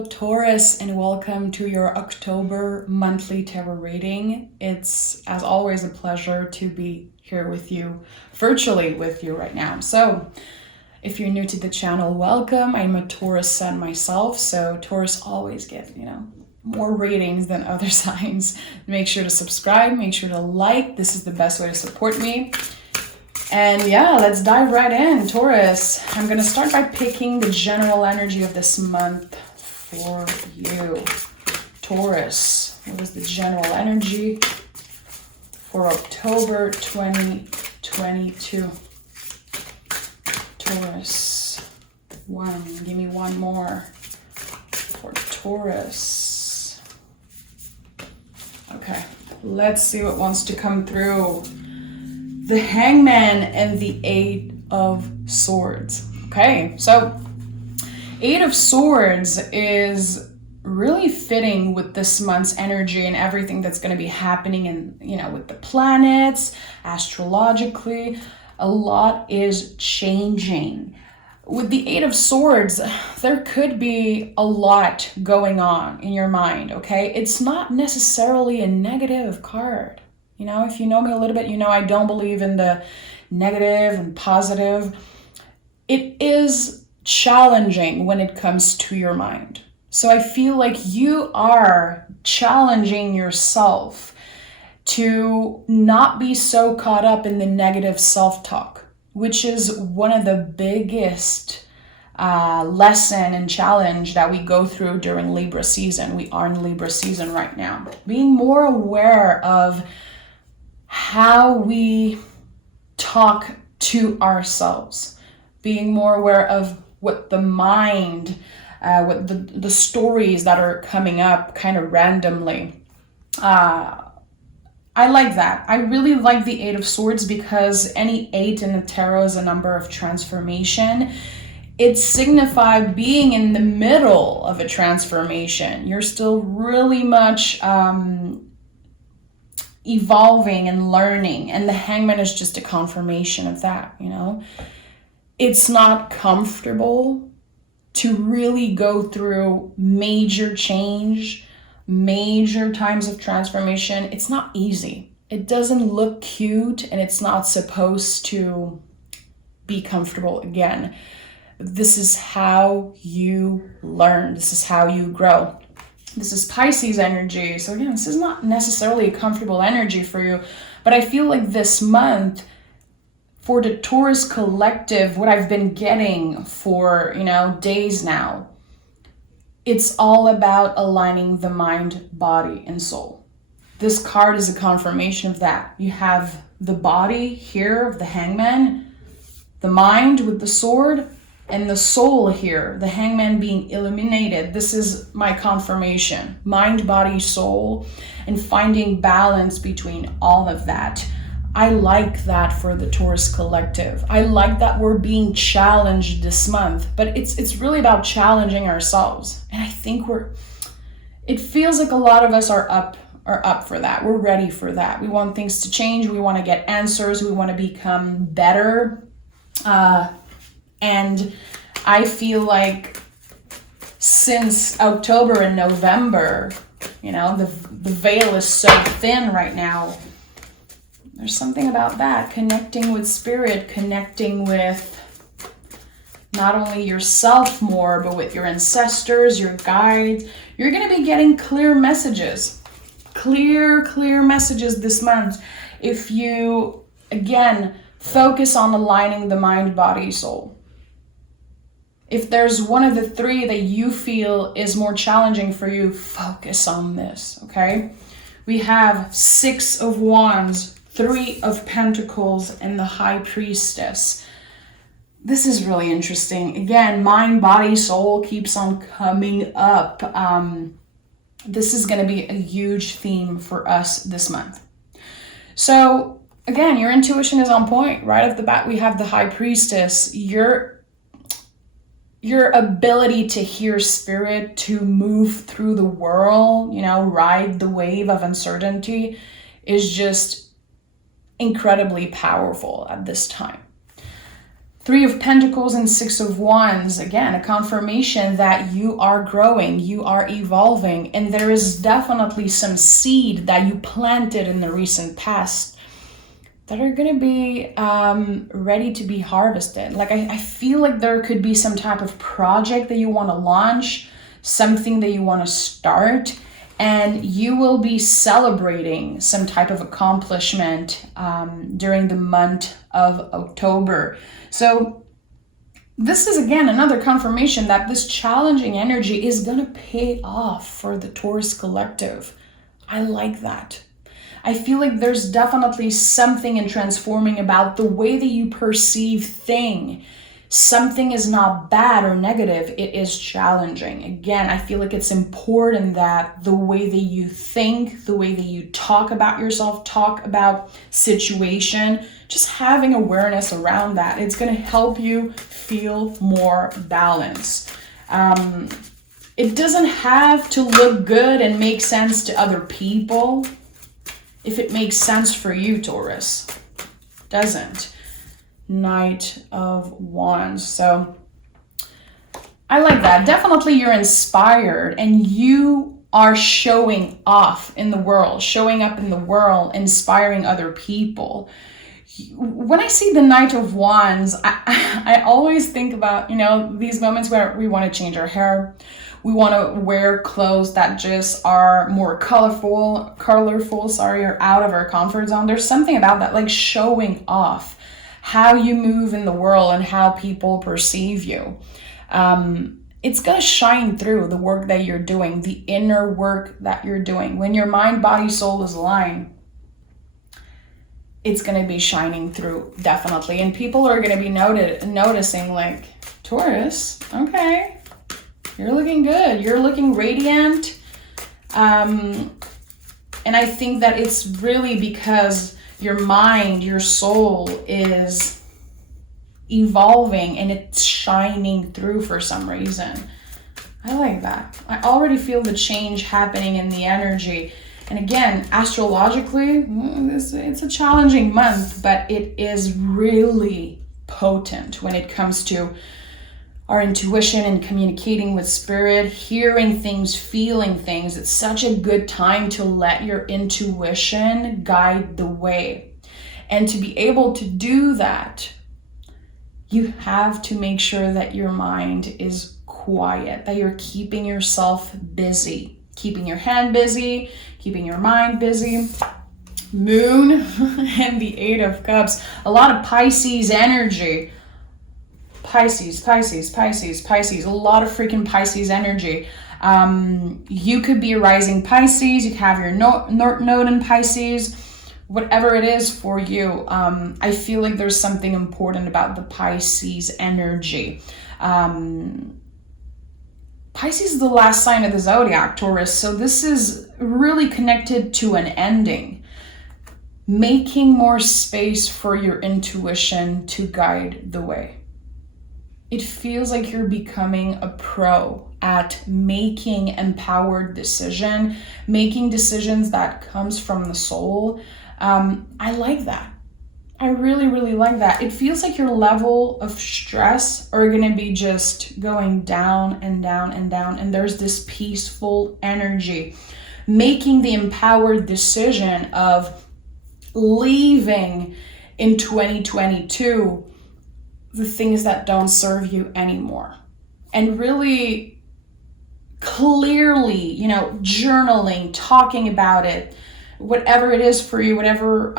Hello, Taurus, and welcome to your October monthly tarot reading. It's, as always, a pleasure to be here with you, virtually with you right now. So, if you're new to the channel, welcome. I'm a Taurus sun myself, so Taurus always get, more ratings than other signs. Make sure to subscribe, make sure to like. This is the best way to support me. And yeah, let's dive right in, Taurus. I'm going to start by picking the general energy of this month for you. Taurus, what is the general energy for October 2022? Taurus, give me one more for Taurus. Okay, let's see what wants to come through. The Hangman and the Eight of Swords. Okay, so Eight of Swords is really fitting with this month's energy and everything that's going to be happening in, with the planets, astrologically. A lot is changing. With the Eight of Swords, there could be a lot going on in your mind, okay? It's not necessarily a negative card. If you know me a little bit, I don't believe in the negative and positive. It is challenging when it comes to your mind. So I feel like you are challenging yourself to not be so caught up in the negative self-talk, which is one of the biggest lesson and challenge that we go through during Libra season. We are in Libra season right now. Being more aware of how we talk to ourselves, being more aware of what the mind, what the stories that are coming up kind of randomly. I like that. I really like the Eight of Swords because any eight in the tarot is a number of transformation. It signifies being in the middle of a transformation. You're still really much evolving and learning, and the Hangman is just a confirmation of that. It's not comfortable to really go through major change, major times of transformation. It's not easy. It doesn't look cute, and it's not supposed to be comfortable. Again, this is how you learn. This is how you grow. This is Pisces energy. So again, this is not necessarily a comfortable energy for you, but I feel like this month for the Taurus collective, what I've been getting for, days now, it's all about aligning the mind, body, and soul. This card is a confirmation of that. You have the body here of the Hangman, the mind with the sword, and the soul here, the Hangman being illuminated. This is my confirmation. Mind, body, soul, and finding balance between all of that. I like that for the Taurus collective. I like that we're being challenged this month, but it's really about challenging ourselves. And I think it feels like a lot of us are up for that. We're ready for that. We want things to change. We want to get answers. We want to become better. And I feel like since October and November, the veil is so thin right now. There's something about that, connecting with spirit, connecting with not only yourself more, but with your ancestors, your guides. You're going to be getting clear messages, clear messages this month. If you, again, focus on aligning the mind, body, soul. If there's one of the three that you feel is more challenging for you, focus on this, okay? We have Six of Wands, Three of Pentacles, and the High Priestess. This is really interesting. Again, mind, body, soul keeps on coming up. This is going to be a huge theme for us this month. So, again, your intuition is on point. Right off the bat, we have the High Priestess. Your ability to hear spirit, to move through the world, ride the wave of uncertainty is just incredibly powerful at this time. Three of Pentacles and Six of Wands. Again, a confirmation that you are growing, you are evolving, and there is definitely some seed that you planted in the recent past that are going to be ready to be harvested. Like I feel like there could be some type of project that you want to launch, something that you want to start, and you will be celebrating some type of accomplishment during the month of October. So this is, again, another confirmation that this challenging energy is going to pay off for the Taurus collective. I like that. I feel like there's definitely something in transforming about the way that you perceive things. Something is not bad or negative, it is challenging. Again, I feel like it's important that the way that you think, the way that you talk about yourself, talk about situation, just having awareness around that, it's going to help you feel more balanced. It doesn't have to look good and make sense to other people if it makes sense for you, Taurus. Doesn't. Knight of Wands. So I like that. Definitely you're inspired and you are showing off in the world, showing up in the world, inspiring other people. When I see the Knight of Wands, I always think about, these moments where we want to change our hair. We want to wear clothes that just are more colorful, or out of our comfort zone. There's something about that, like showing off how you move in the world and how people perceive you. It's going to shine through the work that you're doing, the inner work that you're doing. When your mind, body, soul is aligned, it's going to be shining through, definitely. And people are going to be noticing, like, Taurus, okay, you're looking good. You're looking radiant. And I think that it's really because your mind, your soul is evolving and it's shining through for some reason. I like that. I already feel the change happening in the energy. And again, astrologically, it's a challenging month, but it is really potent when it comes to our intuition and communicating with spirit, hearing things, feeling things. It's such a good time to let your intuition guide the way. And to be able to do that, you have to make sure that your mind is quiet, that you're keeping yourself busy, keeping your hand busy, keeping your mind busy. Moon and the Eight of Cups, a lot of Pisces energy. Pisces, a lot of freaking Pisces energy. You could be a rising Pisces, you could have your node in Pisces, whatever it is for you. I feel like there's something important about the Pisces energy. Pisces is the last sign of the zodiac, Taurus, so this is really connected to an ending. Making more space for your intuition to guide the way. It feels like you're becoming a pro at making empowered decision, making decisions that comes from the soul. I like that. I really, really like that. It feels like your level of stress are going to be just going down and down and down. And there's this peaceful energy, making the empowered decision of leaving in 2022 the things that don't serve you anymore, and really clearly, journaling, talking about it, whatever it is for you, whatever,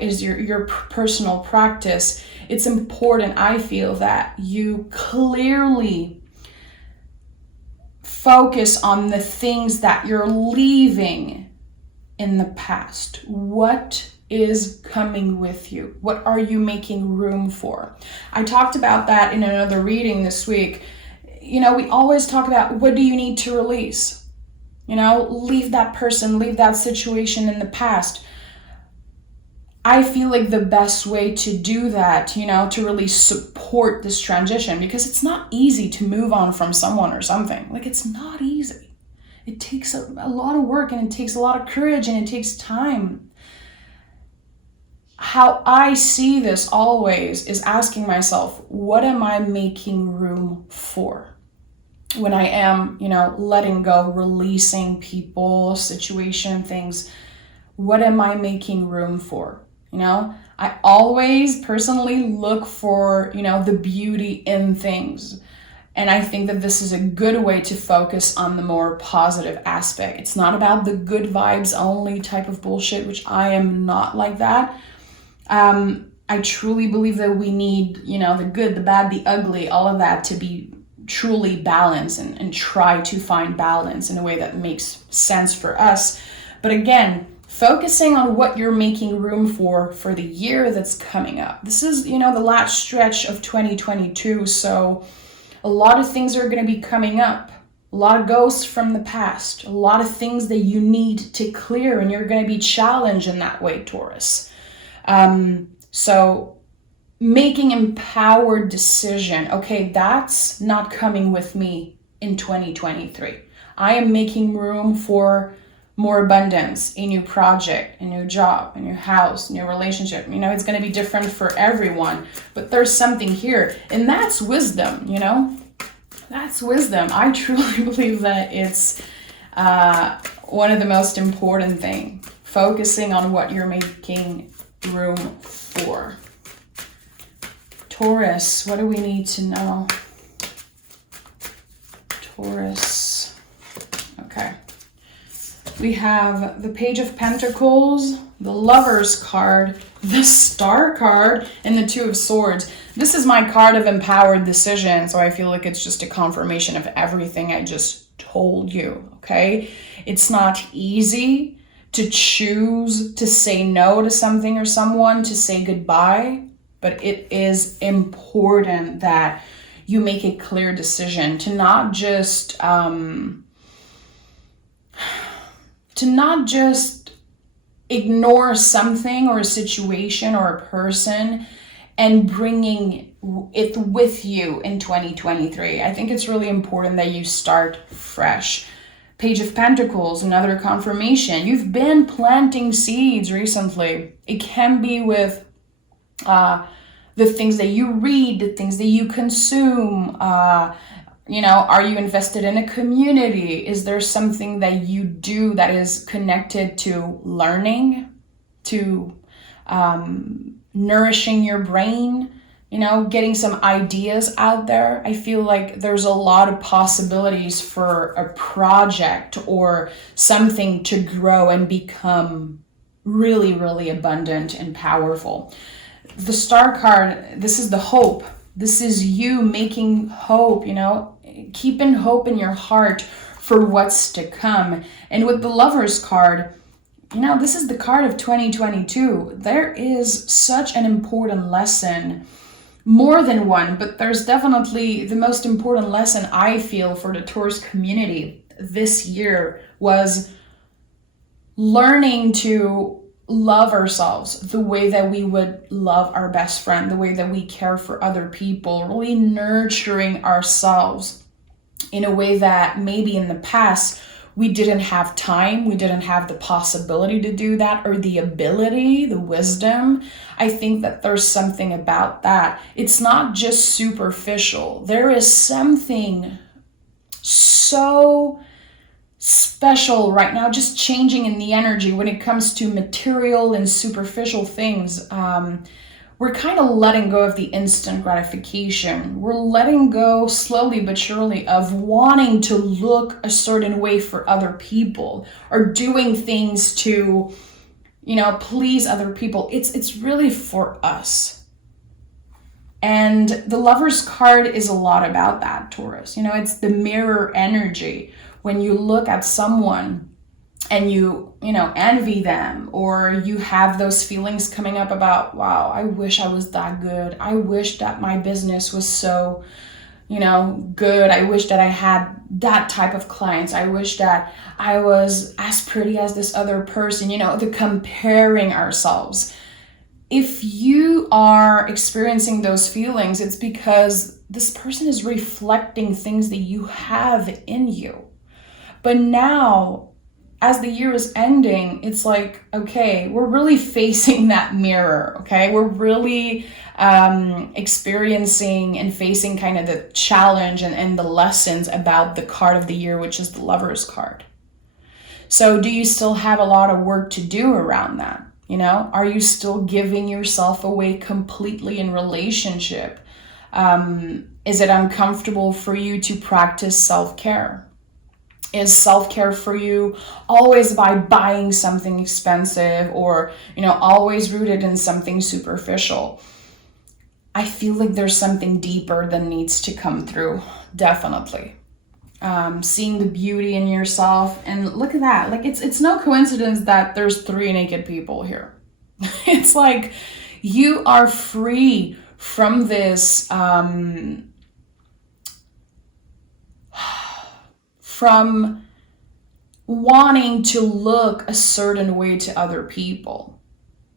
is your personal practice. It's important, I feel, that you clearly focus on the things that you're leaving in the past. What is coming with you? What are you making room for? I talked about that in another reading this week. We always talk about, what do you need to release? Leave that person, leave that situation in the past. I feel like the best way to do that, to really support this transition, because it's not easy to move on from someone or something. Like, it's not easy. It takes a lot of work, and it takes a lot of courage, and it takes time. how I see this always is asking myself, what am I making room for? When I am, letting go, releasing people, situation, things, what am I making room for? I always personally look for, the beauty in things. And I think that this is a good way to focus on the more positive aspect. It's not about the good vibes only type of bullshit, which I am not like that. I truly believe that we need, the good, the bad, the ugly, all of that to be truly balanced and try to find balance in a way that makes sense for us. But again, focusing on what you're making room for the year that's coming up. This is, the last stretch of 2022. So a lot of things are going to be coming up. A lot of ghosts from the past. A lot of things that you need to clear, and you're going to be challenged in that way, Taurus. So making empowered decision. Okay, that's not coming with me in 2023. I am making room for more abundance, a new project, a new job, a new house, new relationship. It's going to be different for everyone, but there's something here, and that's wisdom, That's wisdom. I truly believe that it's one of the most important things, focusing on what you're making room for. Taurus, what do we need to know? Taurus. Okay. We have the Page of Pentacles, the Lover's card, the Star card, and the Two of Swords. This is my card of empowered decision, so I feel like it's just a confirmation of everything I just told you, okay? It's not easy to choose to say no to something or someone, to say goodbye, but it is important that you make a clear decision to not just ignore something or a situation or a person and bringing it with you in 2023. I think it's really important that you start fresh. Page of Pentacles, another confirmation. You've been planting seeds recently. It can be with the things that you read, the things that you consume. Are you invested in a community? Is there something that you do that is connected to learning, to nourishing your brain, getting some ideas out there? I feel like there's a lot of possibilities for a project or something to grow and become really, really abundant and powerful. The Star card, this is the hope. This is you making hope, keeping hope in your heart for what's to come. And with the Lover's card, this is the card of 2022. There is such an important lesson, more than one, but there's definitely the most important lesson I feel for the Taurus community this year was learning to love ourselves the way that we would love our best friend, the way that we care for other people, really nurturing ourselves in a way that maybe in the past we didn't have time, we didn't have the possibility to do that, or the ability, the wisdom. I think that there's something about that. It's not just superficial. There is something so special right now, just changing in the energy when it comes to material and superficial things. We're kind of letting go of the instant gratification. We're letting go slowly but surely of wanting to look a certain way for other people or doing things to, please other people. It's really for us. And the Lover's card is a lot about that, Taurus. It's the mirror energy. When you look at someone and you envy them, or you have those feelings coming up about, wow, I wish I was that good. I wish that my business was so, good. I wish that I had that type of clients. I wish that I was as pretty as this other person, the comparing ourselves. If you are experiencing those feelings, it's because this person is reflecting things that you have in you. But now, as the year is ending, it's like, okay, we're really facing that mirror, okay? We're really experiencing and facing kind of the challenge and the lessons about the card of the year, which is the Lover's card. So do you still have a lot of work to do around that? You know, are you still giving yourself away completely in relationship? Is it uncomfortable for you to practice self-care? Is self-care for you always by buying something expensive or, you know, always rooted in something superficial? I feel like there's something deeper that needs to come through, definitely. Seeing the beauty in yourself, and look at that. Like, it's no coincidence that there's 3 naked people here. It's like you are free from this, from wanting to look a certain way to other people.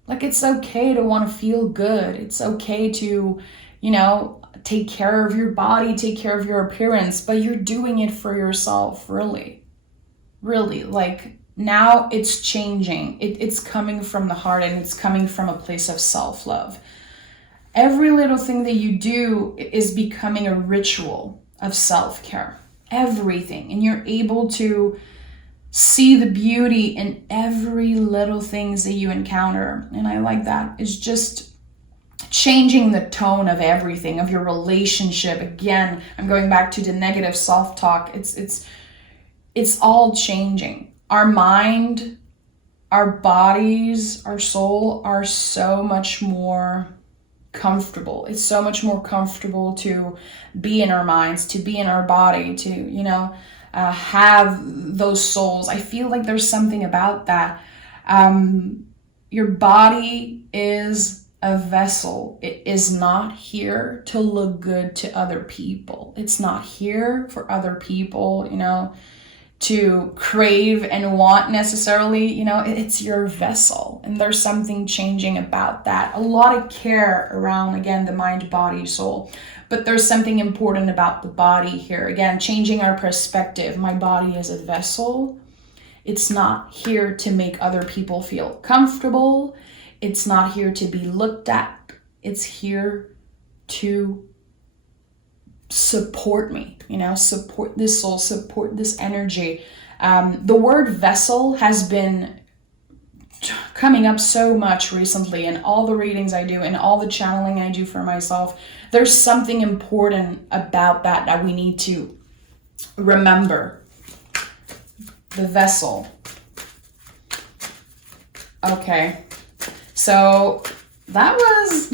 Like, it's okay to want to feel good. It's okay to, you know, take care of your body, take care of your appearance, but you're doing it for yourself, really. Really, like, now it's changing. It's coming from the heart, and it's coming from a place of self-love. Every little thing that you do is becoming a ritual of self-care. Everything. And you're able to see the beauty in every little things that you encounter. And I like that. It's just changing the tone of everything, of your relationship. Again, I'm going back to the negative self-talk. It's all changing. Our mind, our bodies, our soul are so much more comfortable. It's so much more comfortable to be in our minds, to be in our body, to, you know, have those souls. I feel like there's something about that. Your body is a vessel. It is not here to look good to other people. It's not here for other people, you know, to crave and want necessarily. You know, it's your vessel, and there's something changing about that. A lot of care around, again, the mind, body, soul. But there's something important about the body here. Again, changing our perspective. My body is a vessel. It's not here to make other people feel comfortable. It's not here to be looked at. It's here to support me, you know, support this soul, support this energy. The word vessel has been coming up so much recently in all the readings I do and all the channeling I do for myself. There's something important about that we need to remember. The vessel. Okay. So that was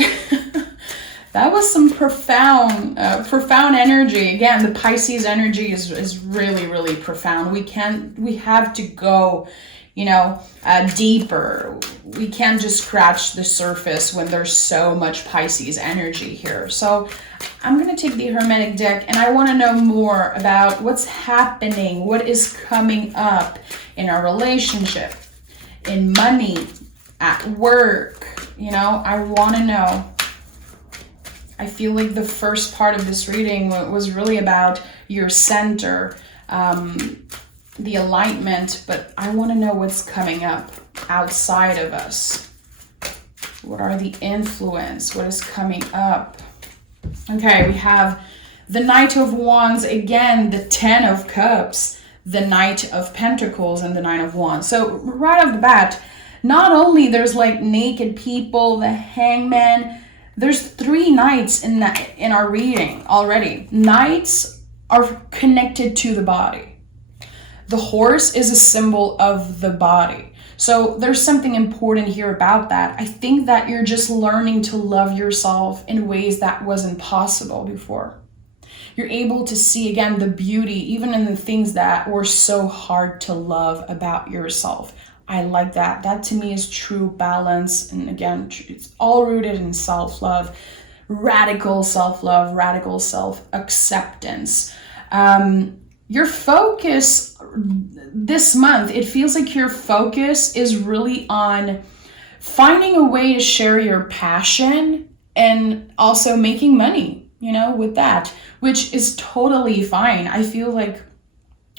that was some profound energy. Again, the Pisces energy is really, really profound. We have to go, you know, deeper. We can't just scratch the surface when there's so much Pisces energy here. So I'm going to take the Hermetic deck, and I want to know more about what's happening, what is coming up in our relationship, in money, at work. You know, I want to know. I feel like the first part of this reading was really about your center, the alignment, but I want to know what's coming up outside of us. What are the influence? What is coming up? Okay, we have the Knight of Wands, again, the Ten of Cups, the Knight of Pentacles, and the Nine of Wands. So right off the bat, not only there's like naked people, the Hangman, there's 3 knights in our reading already. Knights are connected to the body. The horse is a symbol of the body. So there's something important here about that. I think that you're just learning to love yourself in ways that wasn't possible before. You're able to see, again, the beauty, even in the things that were so hard to love about yourself. I like that. That to me is true balance. And again, it's all rooted in self-love, radical self-love, radical self-acceptance. Your focus this month, it feels like your focus is really on finding a way to share your passion and also making money, you know, with that, which is totally fine. I feel like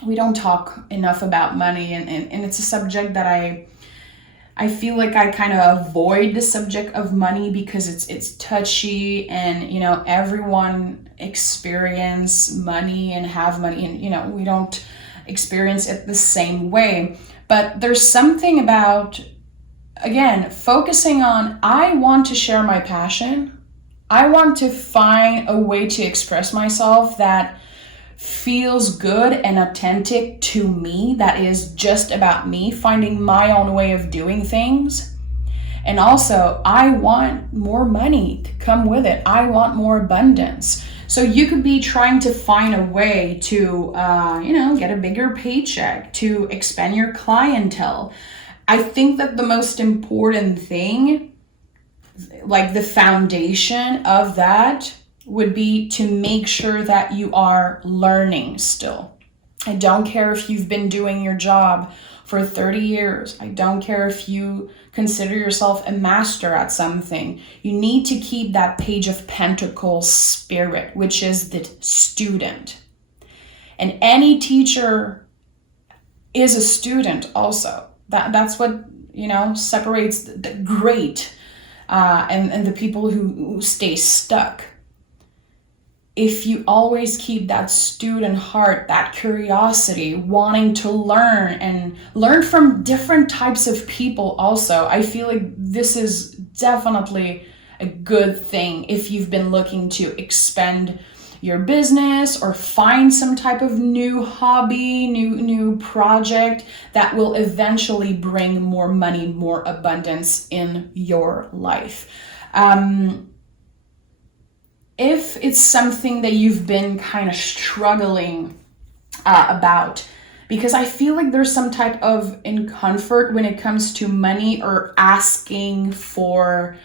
we don't talk enough about money, and it's a subject that I feel like I kind of avoid the subject of money because it's touchy, and everyone experience money and have money, and we don't experience it the same way. But there's something about, again, focusing on, I want to share my passion. I want to find a way to express myself that feels good and authentic to me, that is just about me, finding my own way of doing things. And also, I want more money to come with it. I want more abundance. So you could be trying to find a way to, get a bigger paycheck, to expand your clientele. I think that the most important thing, like the foundation of that, would be to make sure that you are learning still. I don't care if you've been doing your job for 30 years. I don't care if you consider yourself a master at something. You need to keep that Page of Pentacles spirit, which is the student. And any teacher is a student also. That's what, separates the great and the people who stay stuck. If you always keep that student heart, that curiosity, wanting to learn and learn from different types of people also, I feel like this is definitely a good thing if you've been looking to expand your business or find some type of new hobby, new project that will eventually bring more money, more abundance in your life. If it's something that you've been kind of struggling about, because I feel like there's some type of discomfort when it comes to money or asking for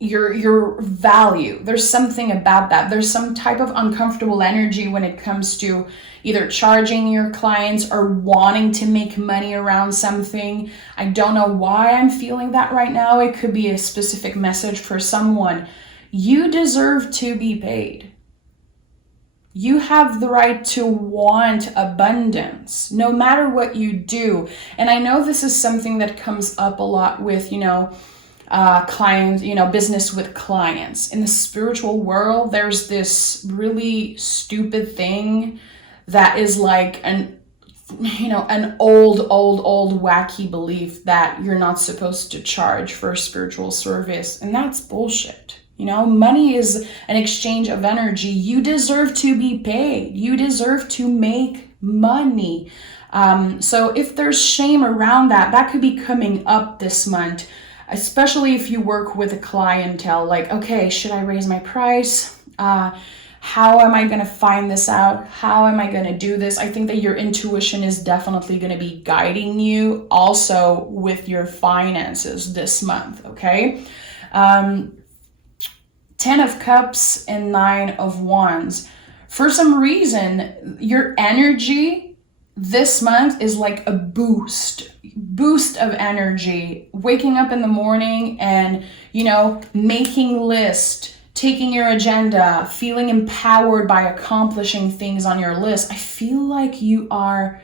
your value. There's something about that. There's some type of uncomfortable energy when it comes to either charging your clients or wanting to make money around something. I don't know why I'm feeling that right now. It could be a specific message for someone. You deserve to be paid. You have the right to want abundance, no matter what you do. And I know this is something that comes up a lot with, clients, business with clients. In the spiritual world, there's this really stupid thing that is like an old wacky belief that you're not supposed to charge for spiritual service. And that's bullshit. Money is an exchange of energy. You deserve to be paid. You deserve to make money. So if there's shame around that could be coming up this month, especially if you work with a clientele. Like, okay, should I raise my price? How am I going to find this out? How am I going to do this? I think that your intuition is definitely going to be guiding you also with your finances this month, okay? 10 of Cups and 9 of Wands. For some reason, your energy this month is like a boost of energy. Waking up in the morning and, making list, taking your agenda, feeling empowered by accomplishing things on your list. I feel like you are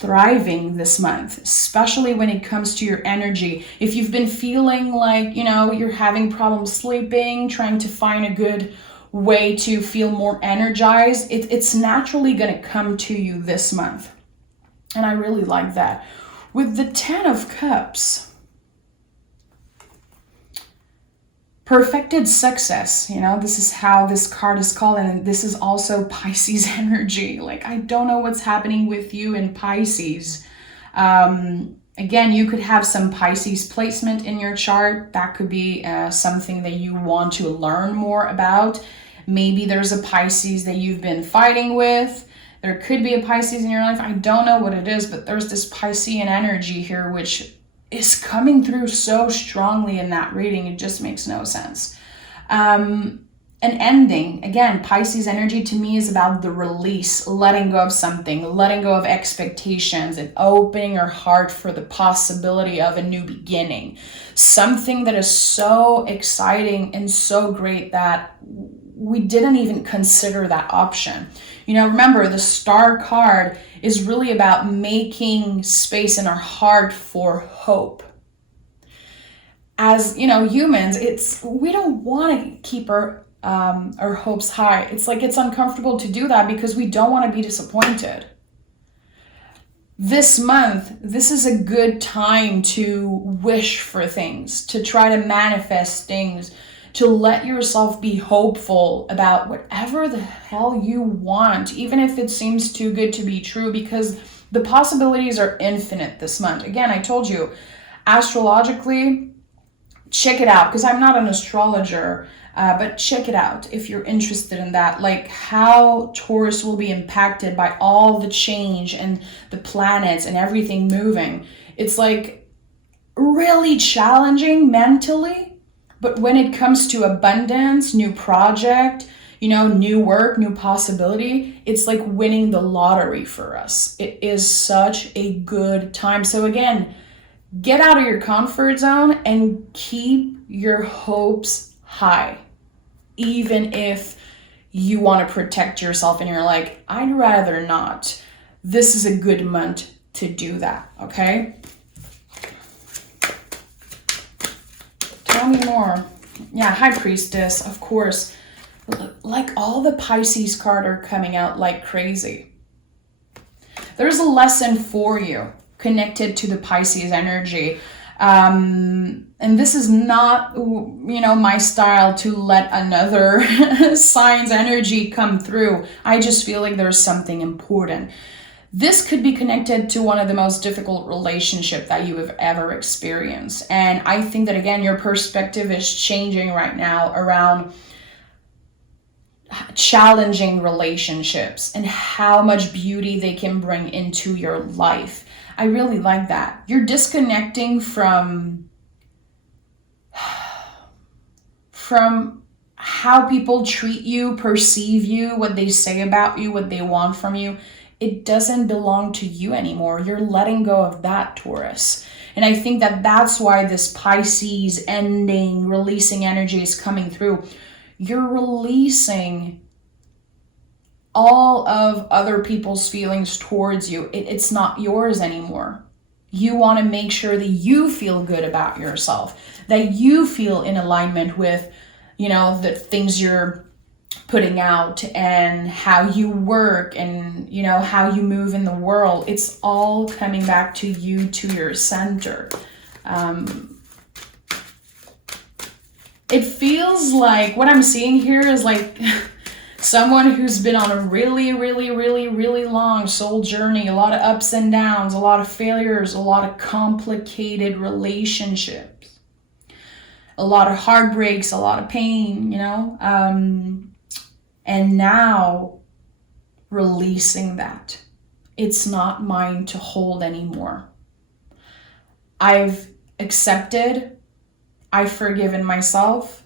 thriving this month, especially when it comes to your energy. If you've been feeling like, you're having problems sleeping, trying to find a good way to feel more energized, it's naturally going to come to you this month. And I really like that. With the 10 of Cups, perfected success, this is how this card is called, and this is also Pisces energy. Like, I don't know what's happening with you in Pisces. Again, you could have some Pisces placement in your chart. That could be something that you want to learn more about. Maybe there's a Pisces that you've been fighting with. There could be a Pisces in your life. I don't know what it is, but there's this Piscean energy here, which is coming through so strongly in that reading. It just makes no sense. An ending. Again, Pisces energy to me is about the release, letting go of something, letting go of expectations, and opening your heart for the possibility of a new beginning. Something that is so exciting and so great that we didn't even consider that option. You know, remember, the Star card is really about making space in our heart for hope. As, you know, humans, we don't want to keep our hopes high. It's like it's uncomfortable to do that because we don't want to be disappointed. This month, this is a good time to wish for things, to try to manifest things, to let yourself be hopeful about whatever the hell you want, even if it seems too good to be true, because the possibilities are infinite this month. Again, I told you, astrologically, check it out, because I'm not an astrologer, but check it out if you're interested in that, like how Taurus will be impacted by all the change and the planets and everything moving. It's like really challenging mentally, but when it comes to abundance, new project, you know, new work, new possibility, it's like winning the lottery for us. It is such a good time. So again, get out of your comfort zone and keep your hopes high. Even if you want to protect yourself and you're like, I'd rather not. This is a good month to do that, okay? Tell me more. Yeah, hi Priestess, of course. Like all the Pisces cards are coming out like crazy. There's a lesson for you connected to the Pisces energy. And this is not, you know, my style to let another sign's energy come through. I just feel like there's something important. This could be connected to one of the most difficult relationships that you have ever experienced. And I think that, again, your perspective is changing right now around challenging relationships and how much beauty they can bring into your life. I really like that. You're disconnecting from how people treat you, perceive you, what they say about you, what they want from you. It doesn't belong to you anymore. You're letting go of that, Taurus. And I think that that's why this Pisces ending, releasing energy is coming through. You're releasing all of other people's feelings towards you. It's not yours anymore. You want to make sure that you feel good about yourself, that you feel in alignment with, you know, the things you're putting out and how you work and, you know, how you move in the world. It's all coming back to you, to your center. It feels like what I'm seeing here is like someone who's been on a really, really, really, really long soul journey, a lot of ups and downs, a lot of failures, a lot of complicated relationships, a lot of heartbreaks, a lot of pain, you know, and now releasing that. It's not mine to hold anymore. I've accepted, I've forgiven myself.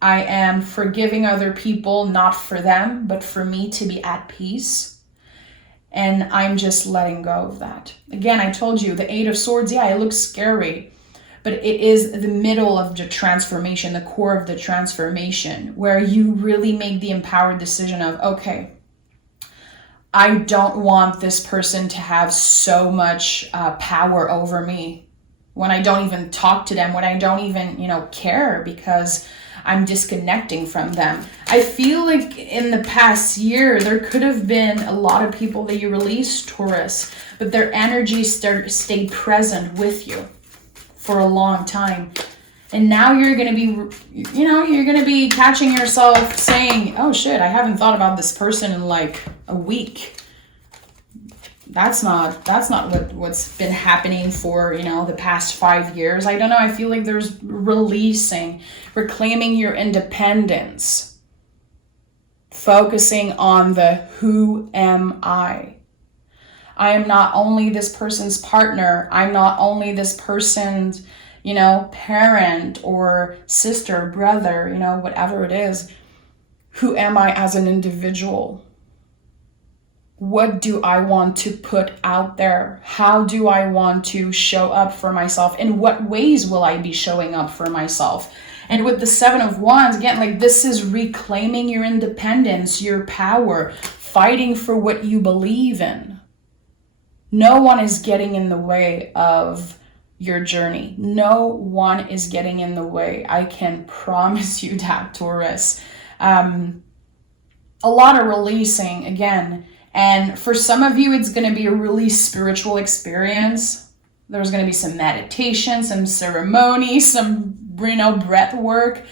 I am forgiving other people, not for them, but for me to be at peace. And I'm just letting go of that. Again, I told you, the Eight of Swords, yeah, it looks scary, but it is the middle of the transformation, the core of the transformation, where you really make the empowered decision of, okay, I don't want this person to have so much power over me when I don't even talk to them, when I don't even, you know, care because I'm disconnecting from them. I feel like in the past year, there could have been a lot of people that you released, Taurus, but their energy stayed present with you for a long time. And now you're going to be, you know, you're going to be catching yourself saying, oh shit, I haven't thought about this person in like a week. That's not what's been happening for, you know, the past 5 years. I don't know. I feel like there's releasing, reclaiming your independence, focusing on the who am I? I am not only this person's partner. I'm not only this person's, you know, parent or sister, brother, you know, whatever it is. Who am I as an individual? What do I want to put out there? How do I want to show up for myself? In what ways will I be showing up for myself? And with the Seven of Wands, again, like this is reclaiming your independence, your power, fighting for what you believe in. No one is getting in the way of your journey. No one is getting in the way. I can promise you that, Taurus. A lot of releasing again. And for some of you, it's going to be a really spiritual experience. There's going to be some meditation, some ceremony, some, breath work.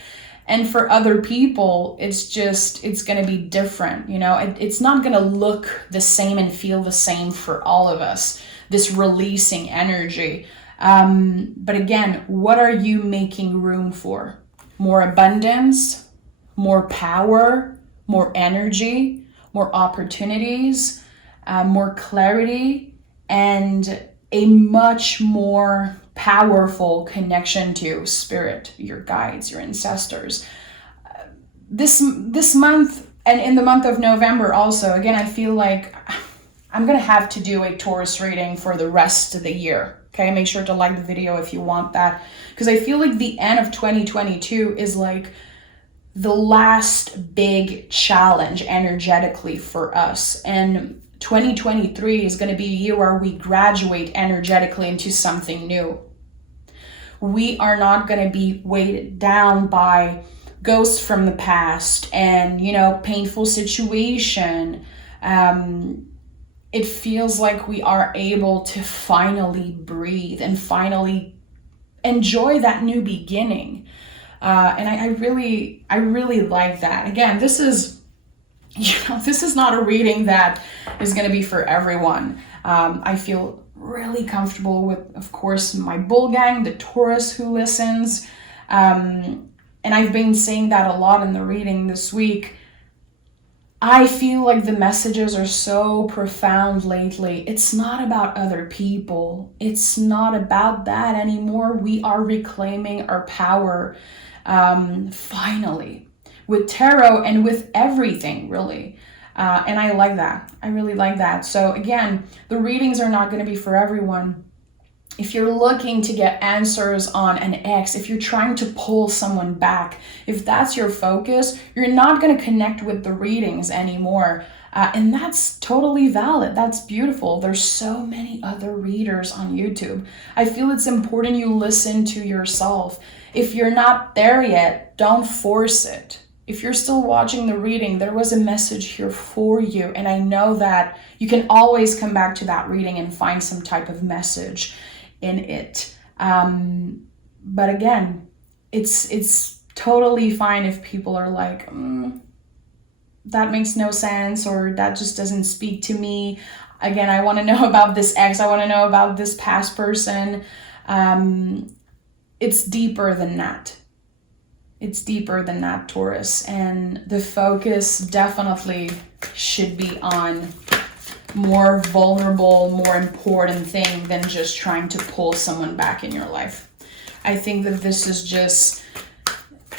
And for other people, it's going to be different. It's not going to look the same and feel the same for all of us, this releasing energy. But again, what are you making room for? More abundance, more power, more energy, more opportunities, more clarity, and a much more powerful connection to spirit, your guides, your ancestors. This month, and in the month of November also, again, I feel like I'm going to have to do a Taurus reading for the rest of the year. Okay, make sure to like the video if you want that. Because I feel like the end of 2022 is like the last big challenge energetically for us. And 2023 is going to be a year where we graduate energetically into something new. We are not going to be weighted down by ghosts from the past and, painful situation. It feels like we are able to finally breathe and finally enjoy that new beginning. And I really like that. Again, this is not a reading that is going to be for everyone. I feel really comfortable with, of course, my bull gang, the Taurus who listens. And I've been saying that a lot in the reading this week. I feel like the messages are so profound lately. It's not about other people. It's not about that anymore. We are reclaiming our power, finally, with tarot and with everything, really. And I like that. I really like that. So again, the readings are not going to be for everyone. If you're looking to get answers on an ex, if you're trying to pull someone back, if that's your focus, you're not going to connect with the readings anymore. And that's totally valid. That's beautiful. There's so many other readers on YouTube. I feel it's important you listen to yourself. If you're not there yet, don't force it. If you're still watching the reading, there was a message here for you. And I know that you can always come back to that reading and find some type of message in it. But again, it's totally fine if people are like, that makes no sense, or that just doesn't speak to me. Again, I want to know about this ex. I want to know about this past person. It's deeper than that. It's deeper than that, Taurus. And the focus definitely should be on more vulnerable, more important thing than just trying to pull someone back in your life. I think that this is just,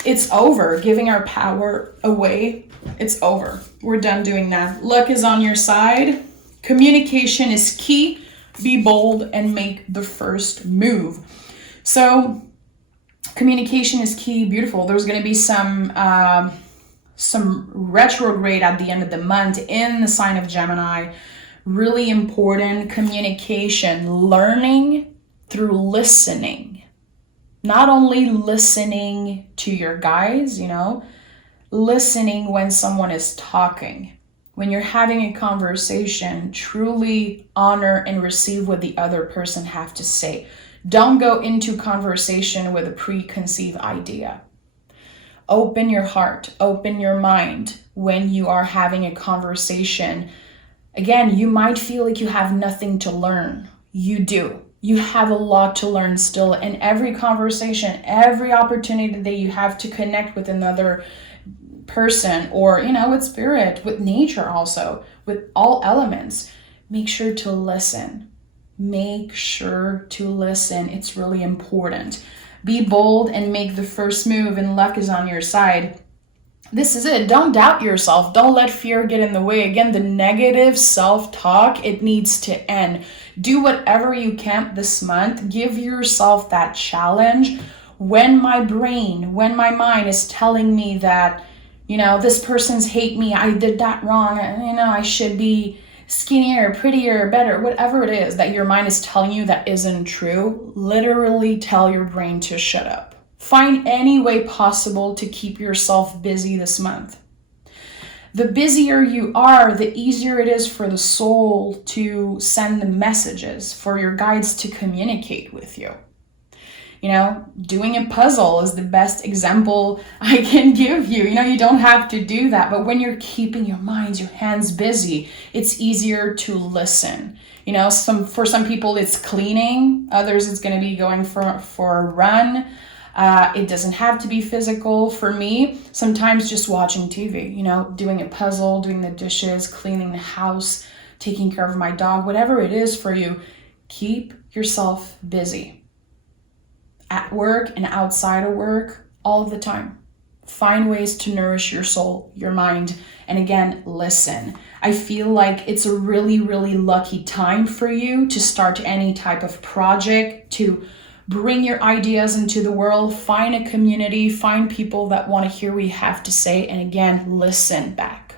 it's over. Giving our power away, it's over. We're done doing that. Luck is on your side. Communication is key. Be bold and make the first move. So communication is key. Beautiful. There's going to be some retrograde at the end of the month in the sign of Gemini. Really important communication, learning through listening. Not only listening to your guides, listening when someone is talking. When you're having a conversation, truly honor and receive what the other person have to say. Don't go into conversation with a preconceived idea. Open your heart, open your mind when you are having a conversation. Again, you might feel like you have nothing to learn. You do. You have a lot to learn still. In every conversation, every opportunity that you have to connect with another person, or, with spirit, with nature also, with all elements, make sure to listen. Make sure to listen. It's really important. Be bold and make the first move, and luck is on your side. This is it. Don't doubt yourself. Don't let fear get in the way. Again, the negative self-talk, it needs to end. Do whatever you can this month. Give yourself that challenge. When my brain, when my mind is telling me that, this person's hate me, I did that wrong, I should be skinnier, prettier, better, whatever it is that your mind is telling you that isn't true, literally tell your brain to shut up. Find any way possible to keep yourself busy this month. The busier you are, the easier it is for the soul to send the messages, for your guides to communicate with you. Doing a puzzle is the best example I can give you. You don't have to do that, but when you're keeping your minds, your hands busy, it's easier to listen. For some people it's cleaning, others it's going to be going for a run. It doesn't have to be physical. For me, sometimes just watching TV, doing a puzzle, doing the dishes, cleaning the house, taking care of my dog, whatever it is for you, keep yourself busy. At work and outside of work, all the time. Find ways to nourish your soul, your mind, and again, listen. I feel like it's a really, really lucky time for you to start any type of project, to bring your ideas into the world, find a community, find people that want to hear what you have to say, and again, listen back.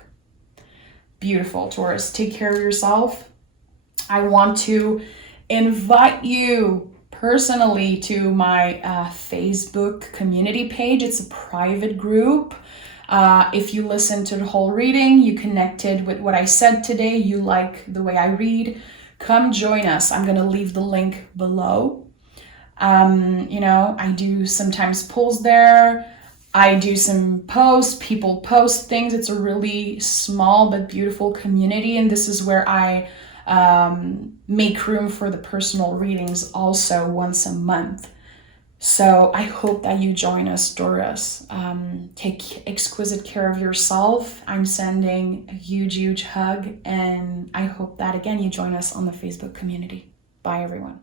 Beautiful, Taurus. Take care of yourself. I want to invite you personally to my Facebook community page. It's a private group. If you listened to the whole reading, you connected with what I said today, you like the way I read, come join us. I'm going to leave the link below. I do sometimes polls there. I do some posts, people post things. It's a really small but beautiful community, and this is where I make room for the personal readings also once a month. So I hope that you join us, Taurus. Take exquisite care of yourself. I'm sending a huge, huge hug, and I hope that again you join us on the Facebook community. Bye, everyone.